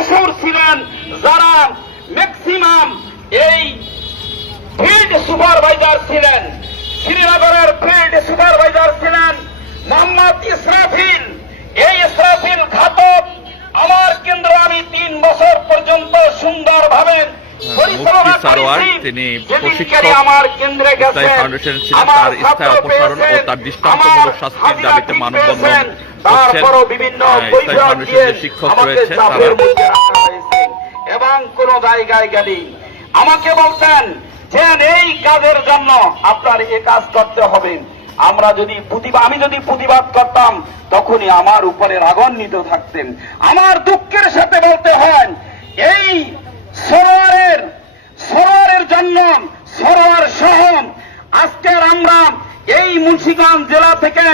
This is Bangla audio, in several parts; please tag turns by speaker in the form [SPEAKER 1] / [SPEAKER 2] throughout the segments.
[SPEAKER 1] দোষর ছিলেন যারা ম্যাক্সিমাম এই ফিল্ড সুপারভাইজার ছিলেন। তিনি
[SPEAKER 2] প্রশিক্ষক
[SPEAKER 1] গেছেন
[SPEAKER 2] ফাউন্ডেশন ছিলেন তার স্থায়ী অপসারণ ও তার দৃষ্টান্তমূলক শাস্তির দাবিতে মানববন্ধন করছেন। ইসলামী
[SPEAKER 1] কৈফিয়ত
[SPEAKER 2] ফাউন্ডেশনের যে শিক্ষক রয়েছে তারা।
[SPEAKER 1] এবং কোন জায়গায় গেলি। আমাকে বলতেন যে এই কাজের জন্য আপনার এ কাজ করতে হবে। আমরা যদি প্রতিবাদ আমি যদি প্রতিবাদ করতাম তখনই আমার উপরে রাগান্বিত থাকতেন। আমার দুঃখের সাথে বলতে হয় এই সরোয়ারের জন্য সরোয়ার সহ আজকের আমরা এই মুন্সিগঞ্জ জেলা থেকে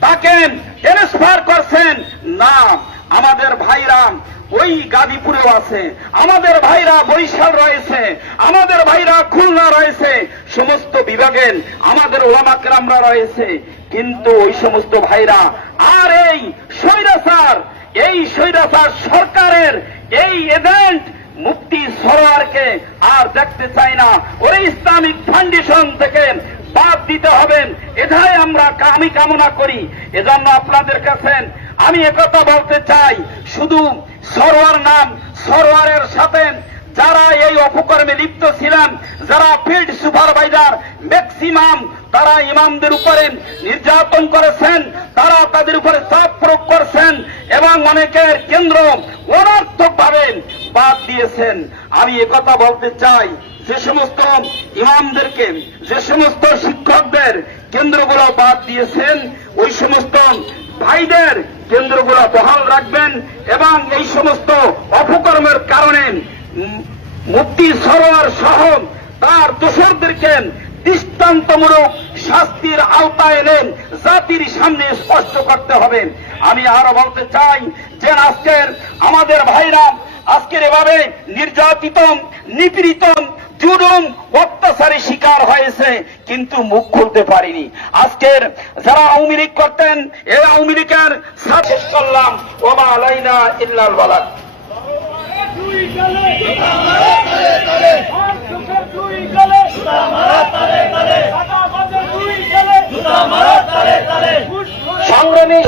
[SPEAKER 1] তাকে ট্রান্সফার করছেন। না, আমাদের ভাইরা ওই গাজীপুরেও আছে। আমাদের ভাইরা বরিশাল রয়েছে। আমাদের ভাইরা খুলনা রয়েছে। সমস্ত বিভাগের আমাদের ওলামাকেরামরা রয়েছে। কিন্তু ওই সমস্ত ভাইরা আর এই স্বৈরাচার এই স্বৈরাচার সরকারের এই এজেন্ট মুক্তি সরোয়ারকে আর দেখতে চাই না। ওই ইসলামিক ফাউন্ডেশন থেকে বাদ দিতে হবে। আমরা আমি কামনা করি। এজন্য আপনাদের কাছে আমি একথা বলতে চাই। শুধু সরোয়ার নাম, সরোয়ারের সাথে যারা এই অপকর্মে লিপ্ত ছিলেন, যারা ফিল্ড সুপারভাইজার ম্যাক্সিমাম তারা ইমামদের উপরে নির্যাতন করেছেন, তারা তাদের উপরে চাপ প্রয়োগ করছেন এবং অনেকের কেন্দ্র অনর্থক ভাবে বাদ দিয়েছেন। আমি একথা বলতে চাই। যে সমস্ত ইমামদেরকে, যে সমস্ত শিক্ষকদের কেন্দ্রগুলো বাদ দিয়েছেন, ওই সমস্ত ভাইদের কেন্দ্রগুলো বহাল রাখবেন এবং এই সমস্ত অপকর্মের কারণে মুক্তি সরোয়ার সহ তার দোসরদেরকে দৃষ্টান্তমূলক শাস্তির আওতায় এনে জাতির সামনে স্পষ্ট করতে হবে। আমি আরও বলতে চাই যে আজকের আমাদের ভাইরা আজকের এভাবে নির্যাতিত, নিপীড়িত জুলুম অত্যাচারের শিকার হয়েছে, কিন্তু মুখ খুলতে পারিনি। আজকের যারা আওয়ামী লীগ করতেন, এরা আওয়ামী লীগের সাজেশ করলাম, ওমা আলাইনা ইল্লাল বালাক।
[SPEAKER 3] সংগ্রামী